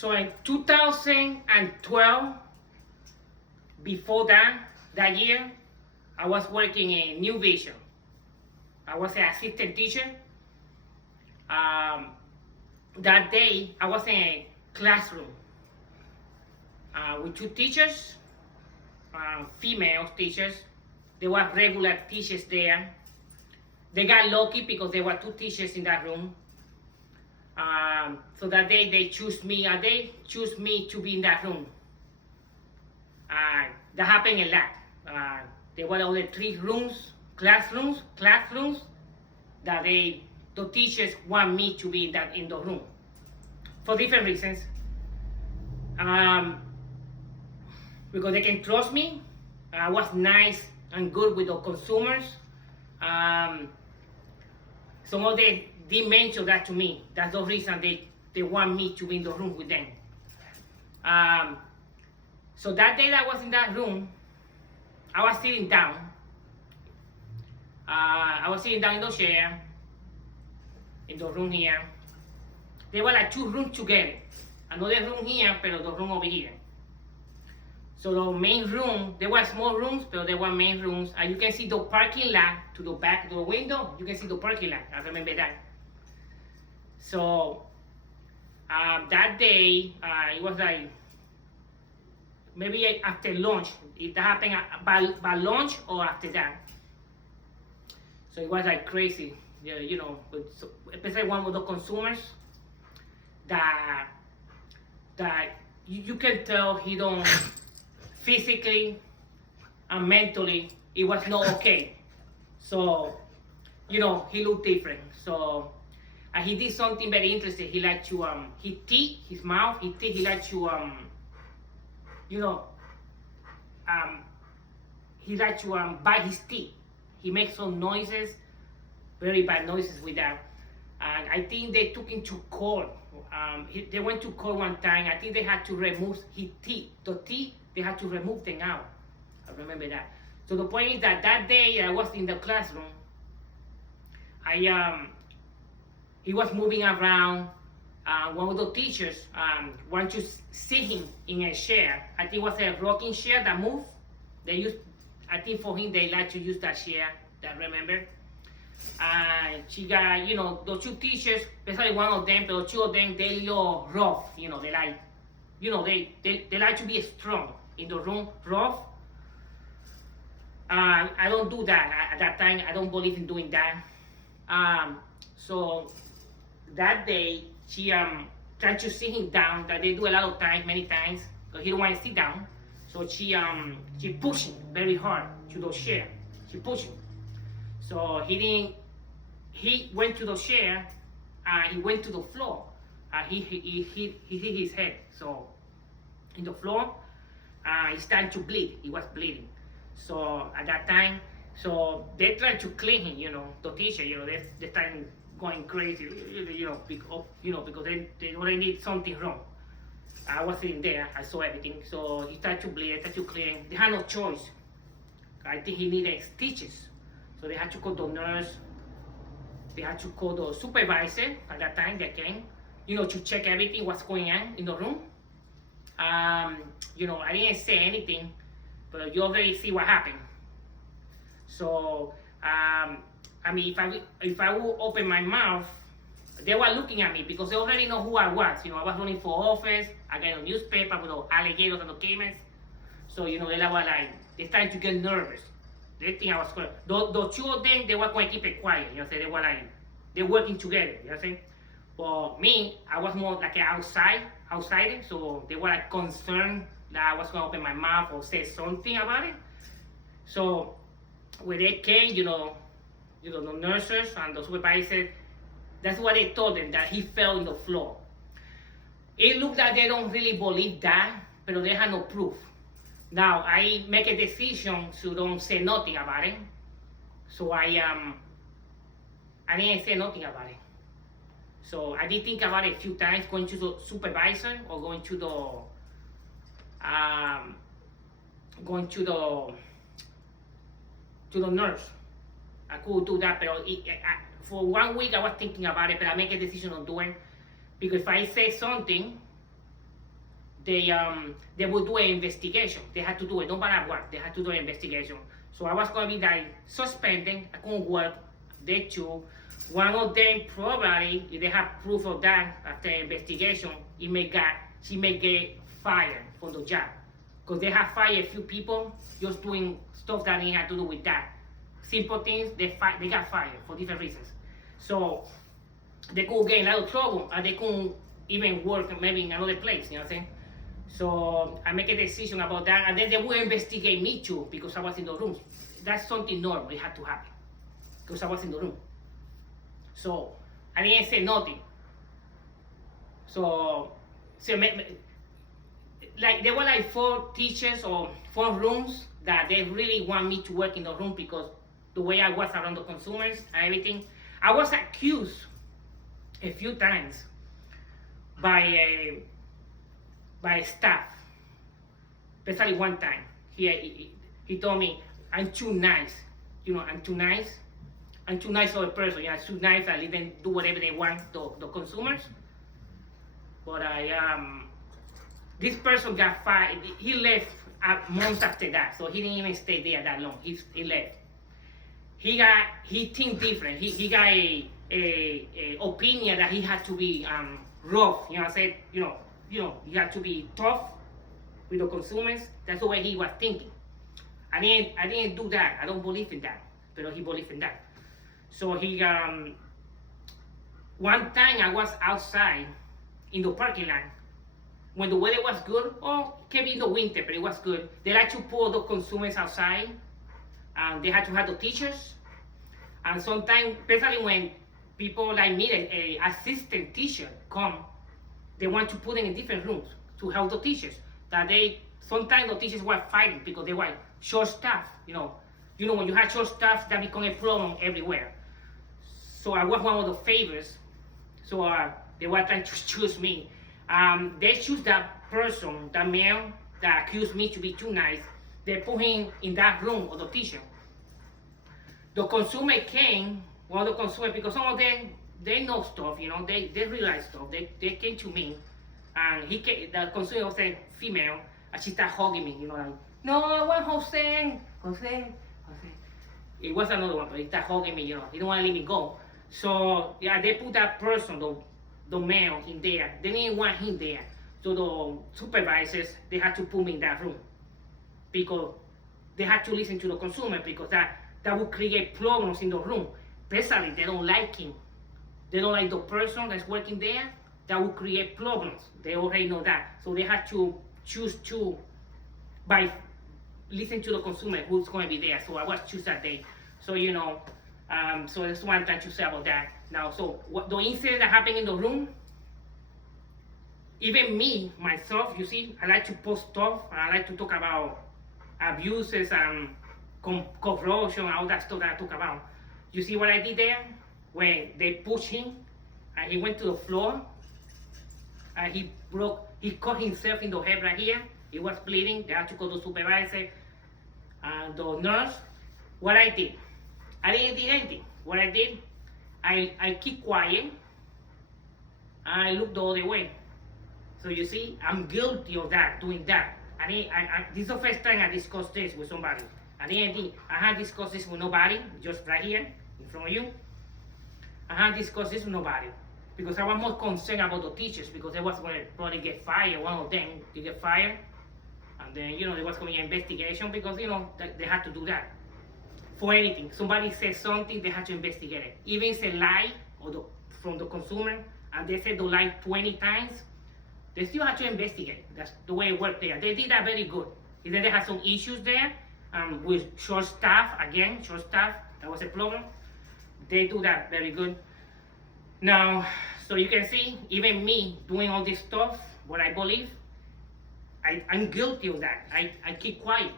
So in 2012, before that year, I was working in New Vision. I was an assistant teacher. That day, I was in a classroom with two teachers, female teachers. There were regular teachers there. They got lucky because there were two teachers in that room. So that day they choose me, to be in that room. That happened a lot. There were only three classrooms that the teachers want me to be in the room for different reasons. Because they can trust me. I was nice and good with the consumers. Some of them did mention that to me. That's the reason they want me to be in the room with them. So that day that I was in that room, I was sitting down. I was sitting down in the chair, in the room here. There were like two rooms together. Another room here, but the room over here. So the main room, there were small rooms, but there were main rooms. And you can see the parking lot to the back of the window. You can see the parking lot. I remember that. So that day, it was like maybe after lunch. It happened by lunch or after that. So it was like crazy, you know, especially one of the consumers that you can tell he don't physically and mentally it was not okay. So, you know, he looked different. So he did something very interesting. He liked to he teeth his mouth. He liked to he liked to bite his teeth. He makes some noises, very bad noises with that. And I think they took him to court. They went to court one time. I think they had to remove his teeth. The teeth, they had to remove them out. I remember that. So the point is that that day I was in the classroom. He was moving around. One of the teachers wanted to sit him in a chair. I think it was a rocking chair that moved. They used, I think for him they like to use that chair. That remember. She got, you know, the two teachers, especially one of them, but the two of them, they little rough, you know, they like, you know, they like to be strong in the room, rough. I don't do that at that time. I don't believe in doing that. So that day, she tried to sit him down. That they do a lot of times, many times, because he don't want to sit down. So she pushed him very hard to the chair. She pushed him. So he went to the chair, he went to the floor. He hit his head. So in the floor, he started to bleed. He was bleeding. So at that time, so they tried to clean him, you know, the teacher, you know, they started going crazy, you know, because they already need something wrong. I was sitting there, I saw everything. So he started to bleed, started to clean. They had no choice. I think he needed stitches. So they had to call the nurse, they had to call the supervisor at that time, they came, you know, to check everything, what's going on in the room. You know, I didn't say anything, but you already see what happened. So, I mean, if I would open my mouth, they were looking at me because they already know who I was. You know, I was running for office, I got a newspaper with the alligators and the caimans. So, you know, they were like, they started to get nervous. They think I was crazy. The two of them, they were going to keep it quiet. You know, they were like, they're working together. You know what I'm saying? For me, I was more like an outsider. So they were like concerned that I was going to open my mouth or say something about it. So when they came, you know, the nurses and the supervisor, that's what they told them, that he fell on the floor. It looks like they don't really believe that, but they had no proof. Now, I make a decision to don't say nothing about it. So I didn't say nothing about it. So I did think about it a few times, going to the supervisor or going to the nurse. I could do that, but for 1 week I was thinking about it, but I make a decision on doing, because if I say something, they would do an investigation. They had to do it, no matter what. They had to do an investigation. So I was gonna be like suspended. I couldn't work. They too. One of them probably, if they have proof of that after investigation, she may get fired from the job, because they have fired a few people just doing stuff that didn't have to do with that. Simple things, they got fired for different reasons. So they could get in a lot of trouble, and they couldn't even work maybe in another place. You know what I'm saying? So I make a decision about that, and then they will investigate me too, because I was in the room. That's something normal. It had to happen because I was in the room. So I didn't say nothing. So like there were like 4 teachers or 4 rooms that they really want me to work in the room because the way I was around the consumers and everything. I was accused a few times by staff, especially one time. He told me, I'm too nice. You know, I'm too nice. I'm too nice of a person. Yeah, I'm too nice. I let them do whatever they want, the consumers. But this person got fired. He left months after that, so he didn't even stay there that long. He left. He think different. He got a opinion that he had to be rough. You know, I said, you know, you have to be tough with the consumers. That's the way he was thinking. I didn't do that. I don't believe in that. But he believed in that. So one time I was outside in the parking lot when the weather was good. Oh, it can be in the winter, but it was good. They like to pull the consumers outside, and they had to have the teachers. And sometimes, especially when people like me, a assistant teacher come, they want to put them in different rooms to help the teachers. Sometimes the teachers were fighting because they were short staff. You know, when you have short staff, that becomes a problem everywhere. So I was one of the favors. So they were trying to choose me. They choose that person, that male that accused me to be too nice. They put him in that room of the teacher. The consumer came, one of the consumers, because some of them, they know stuff, they realize stuff. They came to me, and the consumer was a female, and she started hugging me, like, no, I want Jose. It was another one, but he started hugging me, he didn't want to let me go. So, yeah, they put that person, the male, in there. They didn't want him there. So the supervisors, they had to put me in that room, because they had to listen to the consumer, because that would create problems in the room. Especially, they don't like him. They don't like the person that's working there. That would create problems. They already know that. So they had to choose by listening to the consumer who's going to be there. So I was choose that day. So, so that's what I'm trying to say about that. Now, so the incident that happened in the room, even me, myself, you see, I like to post stuff. I like to talk about abuses and corruption, all that stuff that I talk about. You see what I did there? When they pushed him, and he went to the floor, and he cut himself in the head right here. He was bleeding. They had to call the supervisor and the nurse. What I did, I didn't do anything. What I did, I keep quiet, and I looked the other way. So you see, I'm guilty of that, doing that. This is the first time I discussed this with somebody. I had discussed this with nobody, just right here in front of you. I had discussed this with nobody because I was more concerned about the teachers, because they was going to probably get fired. One of them to get fired, and then there was going to be an investigation, because they had to do that for anything. Somebody says something, they had to investigate it. Even if it's a lie from the consumer, and they said the lie 20 times, they still have to investigate. That's the way it worked there. They did that very good. And then they had some issues there with short staff. Again, short staff, that was a problem. They do that very good. Now, so you can see, even me doing all this stuff, what I believe, I'm guilty of that. I keep quiet.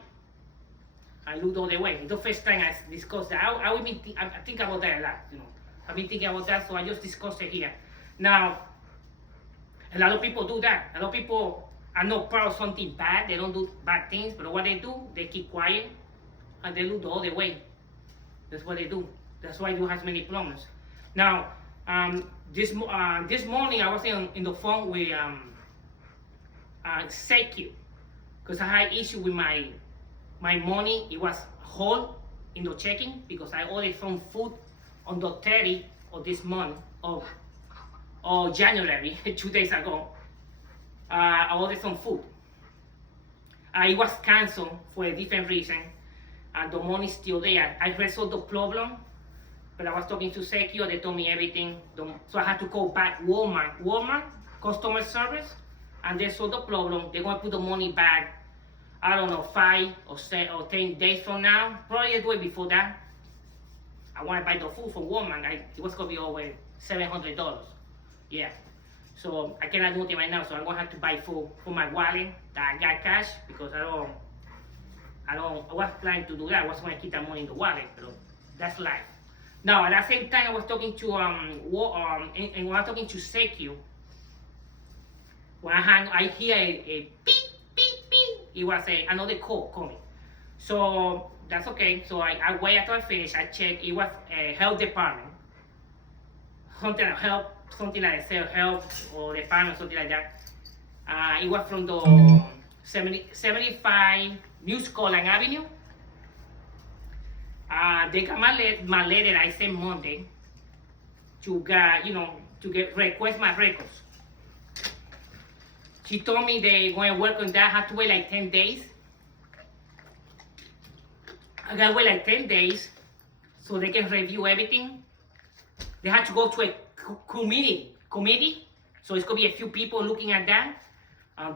I look the other way. It's the first time I discussed that. I think about that a lot. I've been thinking about that, so I just discussed it here. Now, a lot of people do that. A lot of people are not proud of something bad. They don't do bad things, but what they do, they keep quiet, and they look the other way. That's what they do. That's why you have many problems. Now, this morning I was in the phone with CQ, because I had issue with my money. It was whole in the checking because I ordered some food on the 30th of this month of January, 2 days ago. I ordered some food. It was canceled for a different reason, and the money is still there. I resolved the problem, but I was talking to Secure. They told me everything, so I had to go back Walmart customer service, and they solved the problem. They're gonna put the money back. I don't know, 5 or 10 days from now. Probably a day before that. I want to buy the food from Walmart. It was gonna be over $700. Yeah. So I cannot do it right now. So I'm gonna have to buy food for my wallet that I got cash because I was planning to do that. I was gonna keep that money in the wallet, but that's life. Now at the same time, I was talking to and when I was talking to Secure, when I hear a beep beep beep, it was another call coming. So that's okay. So I wait after I finish. I check. It was a health department, something like self-help or department, something like that. It was from the 75 New Scotland Avenue. They got my letter I sent Monday to get request my records. She told me they going to work on that. I had to wait like 10 days. I got to wait like 10 days so they can review everything. They had to go to a committee. So it's going to be a few people looking at that.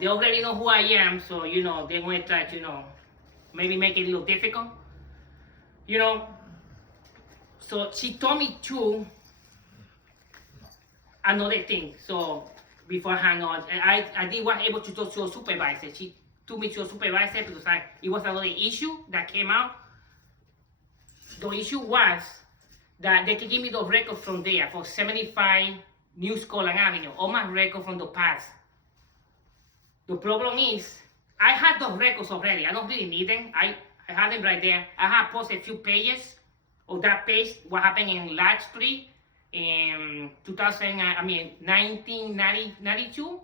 They already know who I am, so, they're going to try to, maybe make it a little difficult. So she told me too, another thing. So before I hang on, I was able to talk to a supervisor. She took me to a supervisor because it was another issue that came out. The issue was that they could give me the records from there, for 75 New Scotland Avenue, all my records from the past. The problem is, I had those records already. I don't really need them. I had them right there. I have posted a few pages of that page, what happened in Larch Street in 1992.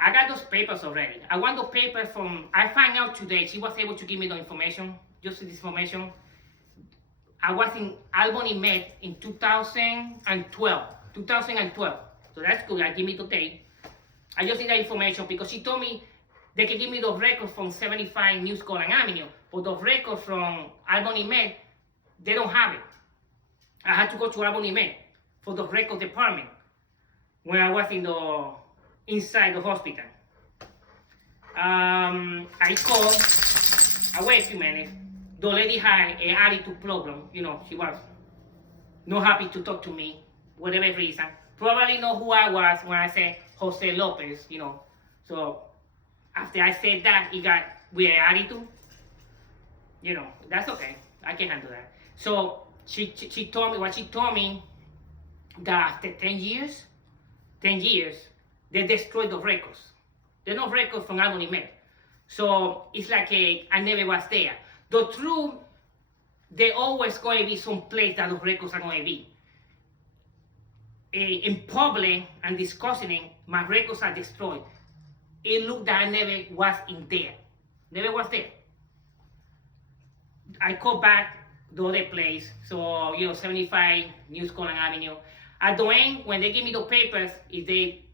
I got those papers already. I want the paper I found out today, she was able to give me the information, just this information. I was in Albany Med in 2012. So that's good, I give me the date. I just need that information because she told me they can give me the records from 75 New Scotland Avenue, but the records from Albany Med, they don't have it. I had to go to Albany Med for the record department when I was inside the hospital. I called, I wait a few minutes. The lady had an attitude problem. She was not happy to talk to me, whatever reason. Probably know who I was when I said Jose Lopez, So after I said that, he got weird attitude. That's okay. I can handle that. So she told me that after 10 years, they destroyed the records. There's no records from Albany Med. So it's like I never was there. The truth, there always going to be some place that the records are going to be. In public and discussing it, my records are destroyed. It looked that I never was in there. Never was there. I called back the other place, so 75 New Scotland Avenue. At the end, when they give me the papers, if they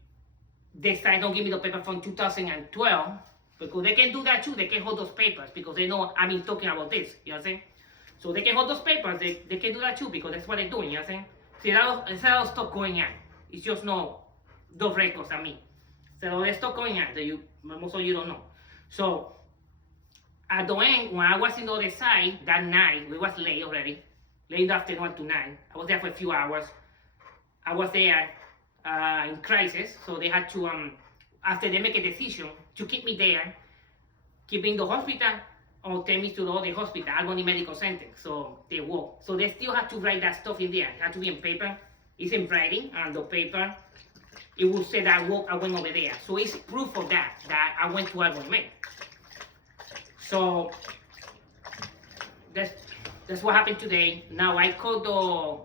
decide don't give me the paper from 2012, because they can do that too, they can hold those papers because they know I've been talking about this, you know what I'm saying? So they can hold those papers, they can do that too because that's what they're doing, you know what I'm saying? See, there's a lot of stuff going on. It's just no, those records are me. So there's stuff going on that most of you don't know. So at the end, when I was in the other side that night, we was late already, late in the afternoon to 9. I was there for a few hours. I was there in crisis, so they had to, after they make a decision to keep me there, keep me in the hospital, or take me to the other hospital, Albany Medical Center. So they walk. So they still have to write that stuff in there. It had to be in paper. It's in writing, and the paper, it will say that I went over there. So it's proof of that I went to Albany Med. So that's what happened today. Now I called the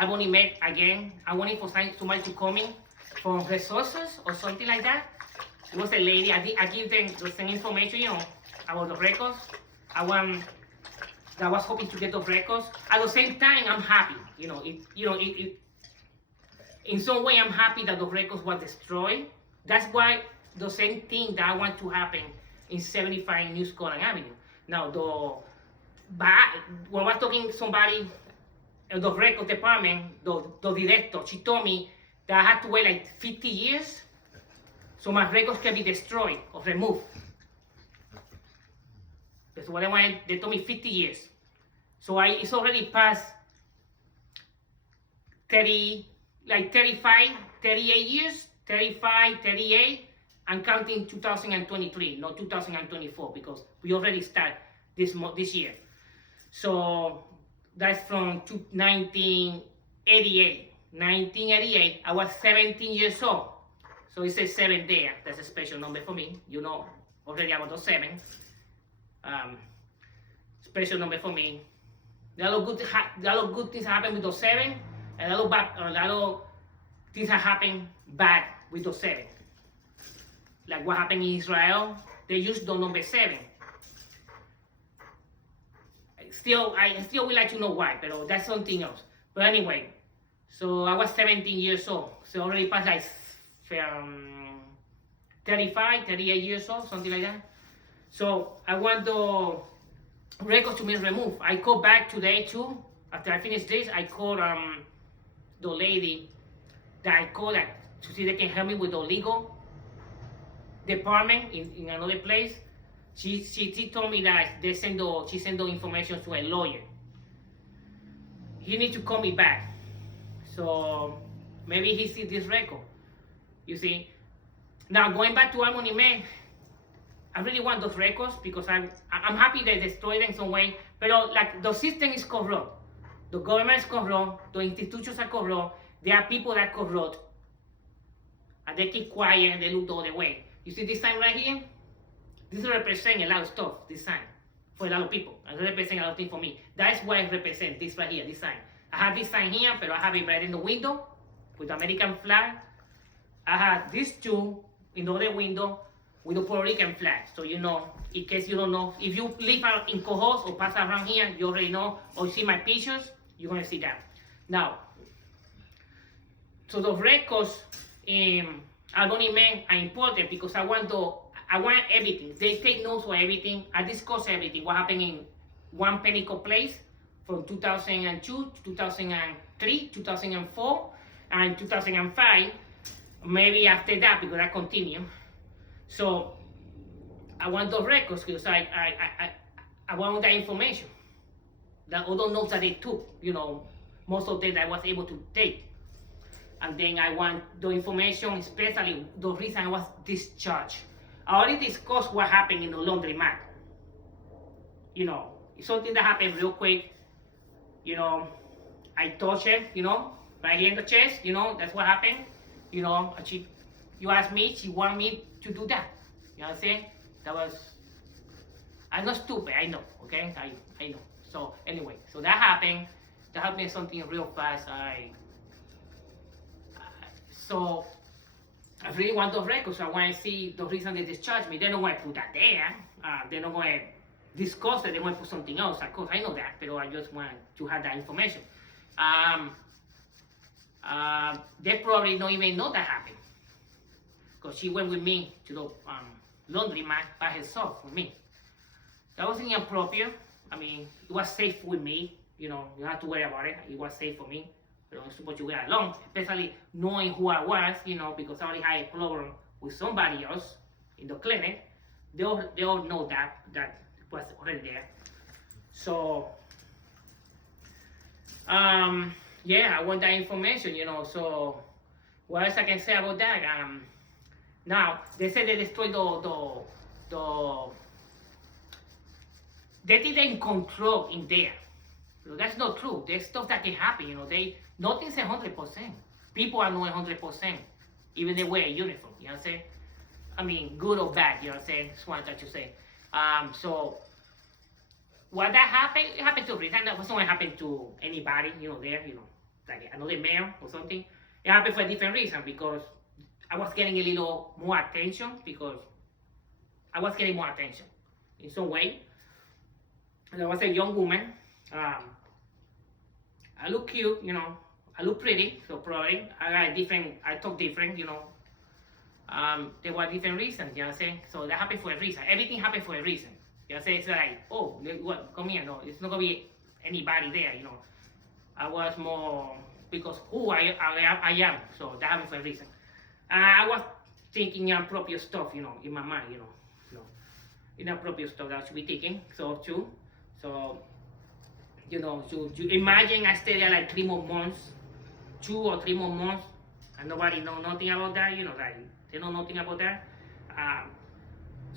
Albany Med again. I wanted for somebody to call me from resources or something like that. It was a lady. I give them the same information, about the records. I was hoping to get those records. At the same time, I'm happy. In some way, I'm happy that the records were destroyed. That's why the same thing that I want to happen in 75 New Scotland Avenue. Now, when I was talking to somebody in the record department, the director, she told me that I had to wait like 50 years so my records can be destroyed or removed. That's what they told me 50 years. So it's already past 35, 38 years, 35, 38. I'm counting 2023, not 2024, because we already start this year. So that's from 1988. 1988, I was 17 years old. So it says 7 there. That's a special number for me. Already about the 7. Special number for me. There are a lot of good things happen with those 7, and a lot of things have happened bad with those 7. Like what happened in Israel, they used the number 7. I still would like to know why, but that's something else. But anyway, so I was 17 years old. So already past like 35, 38 years old, something like that. So I want the records to be removed. I called back today too. After I finish this, I called the lady that I called to see if they can help me with the legal department in another place. She told me that she sent the information to a lawyer. He needs to call me back. So maybe he sees this record. You see? Now going back to Harmony Man, I really want those records because I'm happy they destroyed them in some way. But like the system is corrupt. The government is corrupt. The institutions are corrupt. There are people that are corrupt. And they keep quiet and they look the other way. You see this sign right here? This represents a lot of stuff, this sign, for a lot of people. It represents a lot of things for me. That's why I represent this right here, this sign. I have this sign here, but I have it right in the window with the American flag. I have these two in the other window with the Puerto Rican flag. So in case you don't know, if you live in Cohoes or pass around here, you already know, or see my pictures, you're going to see that. Now, so the records in Albany, Maine are important because I want everything. They take notes for everything. I discuss everything. What happened in One Pinnacle Place from 2002, 2003, 2004, and 2005. Maybe after that, because I continue. So I want those records because I want that information. That all the notes that they took, most of them I was able to take. And then I want the information, especially the reason I was discharged. I already discussed what happened in the laundromat. It's something that happened real quick. I touched it, right here in the chest, that's what happened. You asked me, she wanted me to do that. You know what I'm saying? I'm not stupid, I know, okay? I know. So anyway, so that happened. That happened something real fast. So I really want those records. So I want to see the reason they discharged me. They're not going to put that there. They're not going to discuss it. They want to put something else. Of course, I know that, but I just want to have that information. They probably don't even know that happened. Because she went with me to the laundromat by herself with me. That wasn't inappropriate. I mean, it was safe with me. You don't have to worry about it. It was safe for me. But I'm supposed to get along, especially knowing who I was, because I already had a problem with somebody else in the clinic. They all know that was already there. So, yeah, I want that information, So, what else I can say about that? Now, they said they destroyed they didn't control in there. That's not true. There's stuff that can happen, nothing's 100%. People are not 100%, even they wear a uniform, you know what I'm saying? I mean, good or bad, you know what I'm saying? That's what I'm trying to say. So, what that happened, it happened to Rita. That was not happen to anybody, there, like another mayor or something. It happened for a different reason, because I was getting a little more attention because I was getting more attention in some way. And I was a young woman. I look cute, I look pretty, so probably I talk different, there were different reasons, you know what I'm saying? So that happened for a reason. Everything happened for a reason. You know what I'm saying? It's like, oh, what, come here, no, it's not gonna be anybody there, I was more, because who I am, so that happened for a reason. I was thinking inappropriate stuff, in my mind, inappropriate stuff that I should be thinking, so too. So, you imagine I stayed there like 3 more months, 2 or 3 more months, and nobody know nothing about that, like, they know nothing about that.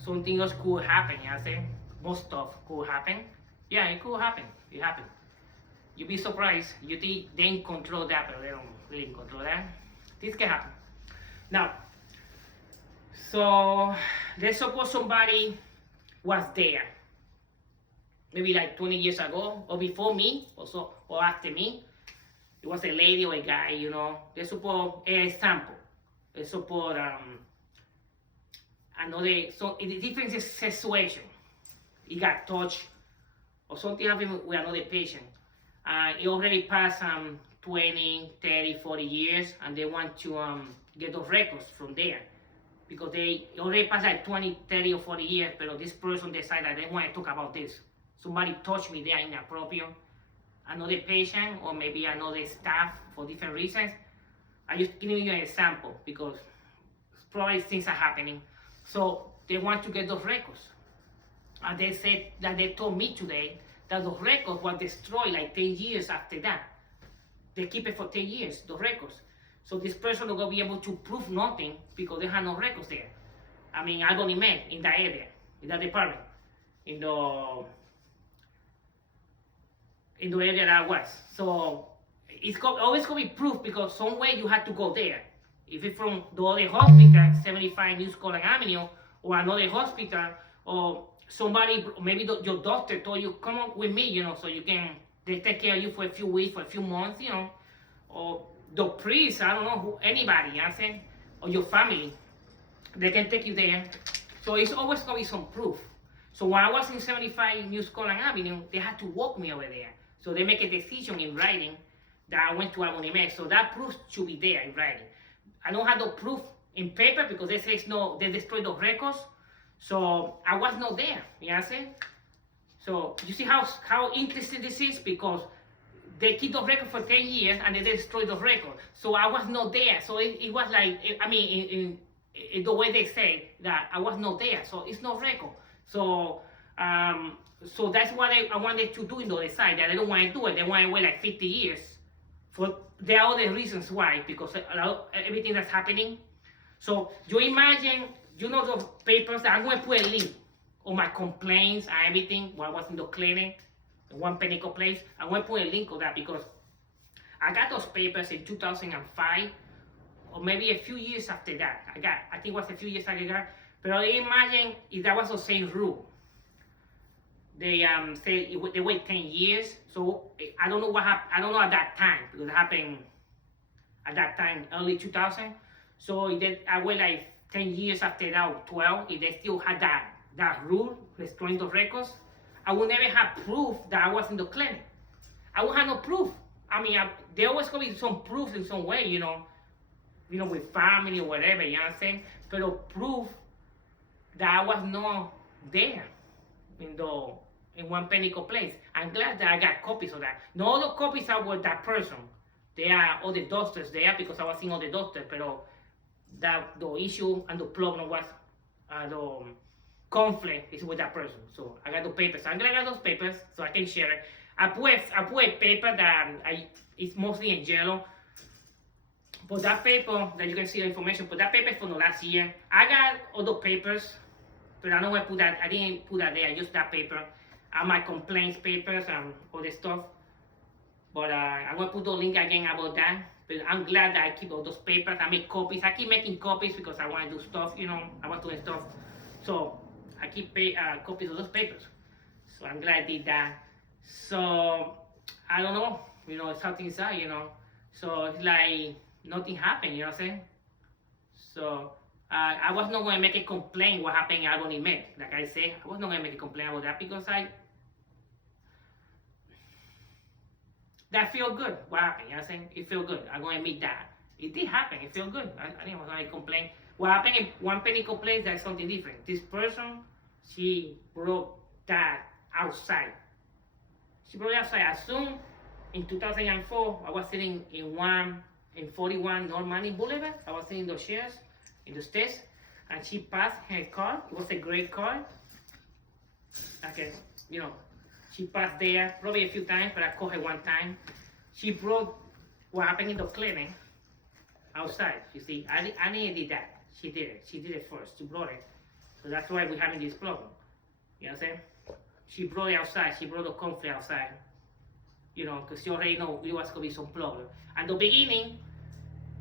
Something else could happen, you know what I'm saying? Most stuff could happen. Yeah, it could happen. It happened. You'd be surprised. You think they control that, but they don't really control that. This can happen. Now, so let's suppose somebody was there, maybe like 20 years ago, or before me, or after me. It was a lady or a guy, Let's suppose an example. Let's suppose another, so in a different situation, he got touched, or something happened with another patient. He already passed 20, 30, 40 years, and they want to get those records from there. Because they already passed like 20, 30, or 40 years, but this person decided that they want to talk about this. Somebody touched me there inappropriate, another patient, or maybe another staff for different reasons. I'm just giving you an example because probably things are happening. So they want to get those records. And they said that they told me today that those records were destroyed like 10 years after that. They keep it for 10 years, the records. So this person will be able to prove nothing because they have no records there. I mean, Albany Med in that area, in that department, in the area that I was. So it's always going to be proof because some way you have to go there. If it's from the other hospital, 75 New Scotland Avenue, or another hospital, or somebody, maybe your doctor told you, come on with me, so they take care of you for a few weeks, for a few months, or the priest, I don't know, anybody, you know what I'm saying, or your family, they can take you there. So it's always going to be some proof. So when I was in 75 New Scotland Avenue, they had to walk me over there. So they make a decision in writing that I went to Albany Med. So that proof should be there in writing. I don't have the proof in paper because they say no, they destroyed those records. So I was not there, you know what I'm saying? So you see how interesting this is because they keep the record for 10 years and they destroy the record. So I was not there. So it was like, I mean, in the way they say that I was not there. So it's no record. So so that's what I wanted to do in the other side. That I don't want to do it. They want to wait like 50 years. There are other reasons why, because everything that's happening. So you imagine, those papers that I'm going to put a link on my complaints and everything while I was in the clinic, in One Pinnacle Place. I'm going to put a link on that because I got those papers in 2005, or maybe a few years after that. I think it was a few years after that. But imagine if that was the same rule. They say they wait 10 years. So I don't know what happened. I don't know at that time because it happened at that time, early 2000. So I wait like 10 years after that, 12. If they still had that rule, destroying the records, I would never have proof that I was in the clinic. I would have no proof. I mean, there always gonna be some proof in some way, with family or whatever. You know what I'm saying? But proof that I was not there in One Pinnacle Place. I'm glad that I got copies of that. No other copies are with that person. There are other doctors there because I was seeing other doctors, but the issue and the problem was the conflict is with that person. So I got the papers. I'm glad I got those papers so I can share it. I put a paper that it's mostly in yellow. But that paper that you can see the information, but that paper is from the last year. I got other papers, but I don't want to put that. I didn't put that there. Just that paper. My complaints papers and all the stuff. But I'm gonna put the link again about that. But I'm glad that I keep all those papers. I make copies. I keep making copies because I want to do stuff. I want to do stuff. So I keep copies of those papers. So I'm glad I did that. So I don't know. Something inside. So it's like nothing happened. You know what I'm saying? So I was not going to make a complaint what happened in Albany Med. Like I said, I was not going to make a complaint about that because that feel good. What happened? You know what I'm saying? It feel good. I'm going to admit that. It did happen. It feel good. I didn't want to complain. What happened in one penny complaint, that's something different. This person, she brought that outside. She brought it outside. As soon in 2004, I was sitting in 41 Normandy Boulevard. I was sitting in those chairs, in the stairs, and she passed her car. It was a great car. Okay, she passed there probably a few times, but I called her one time. She brought what happened in the clinic outside. You see, I didn't do that. She did it. She did it first. She brought it. So that's why we're having this problem. You know what I'm saying? She brought it outside. She brought the conflict outside. Because she already know there was going to be some problem. At the beginning,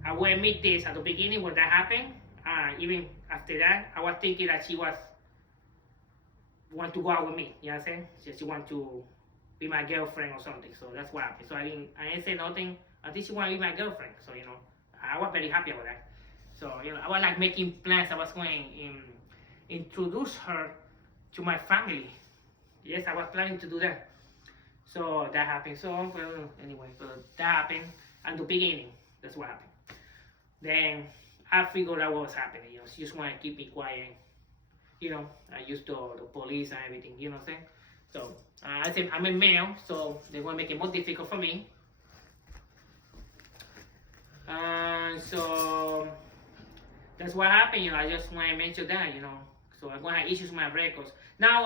I will admit this. At the beginning, when that happened, even after that, I was thinking that she want to go out with me. You know what I'm saying? She want to be my girlfriend or something. So that's what happened. So I didn't say nothing. I think she want to be my girlfriend. So I was very happy about that. So I was like making plans. I was going to introduce her to my family. Yes, I was planning to do that. So that happened. So anyway, that happened at the beginning. That's what happened. Then I figured out what was happening. She just want to keep me quiet. I used the police and everything. You know what I'm saying? So I said I'm a male, so they want to make it more difficult for me. So that's what happened. I just want to mention that. So I'm going to have issues with my records. Now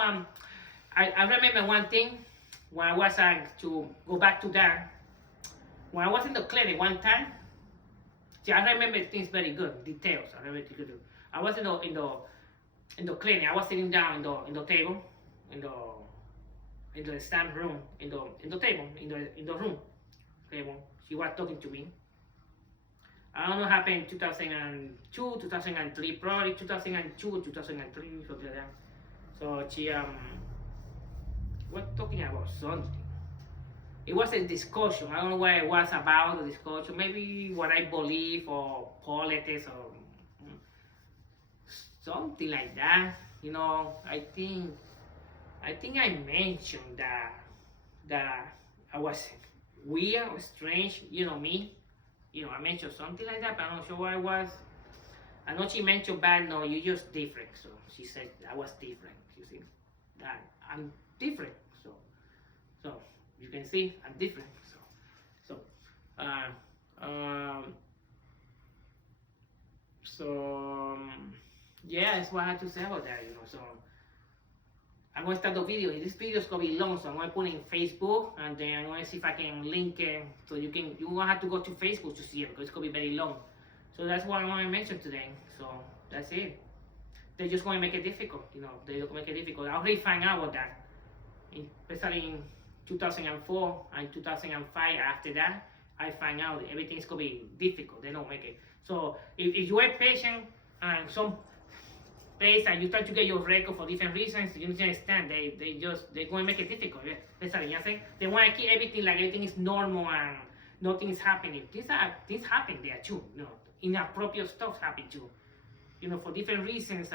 I remember one thing. When I was to go back to that, when I was in the clinic one time, I remember things very good, details. I remember things good. I was in the clinic. I was sitting down in the table, in the stand room, in the table, in the room table. She was talking to me. I don't know what happened in 2002, 2003, probably 2002, 2003, something like that. So she was talking about something. It was a discussion. I don't know what it was about, the discussion. Maybe what I believe or politics or something like that. I think I mentioned that I was weird or strange. Me. I mentioned something like that, but I'm not sure what it was. I know she mentioned bad. No, you're just different. So she said I was different. You see, that I'm different. So you can see I'm different. So yeah, that's what I had to say about that. So I'm gonna start the video. This video is gonna be long, so I'm gonna put it in Facebook, and then I'm gonna see if I can link it so you won't have to go to Facebook to see it because it's gonna be very long. So that's what I want to mention today. So that's it. They're just going to make it difficult. They're going to make it difficult. I already found out about that, especially in 2004 and 2005. After that, I find out that everything's going to be difficult. They don't make it. So if you are patient and some place and you try to get your record for different reasons, you need to understand they're going to make it difficult. Especially, they want to keep everything like everything is normal and nothing is happening. Things happen there too. Inappropriate stuff happen too. For different reasons,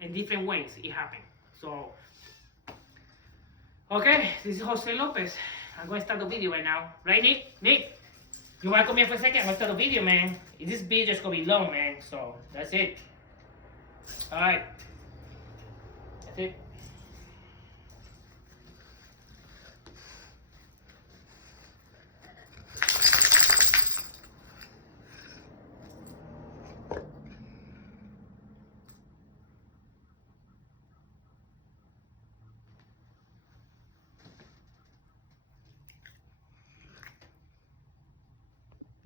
in different ways it happened. So, okay, this is Jose Lopez. I'm going to start the video right now. Right, Nick? Nick, you want to come here for a second? I'm going to start the video, man. This video is going to be long, man. So, that's it. Alright. That's it.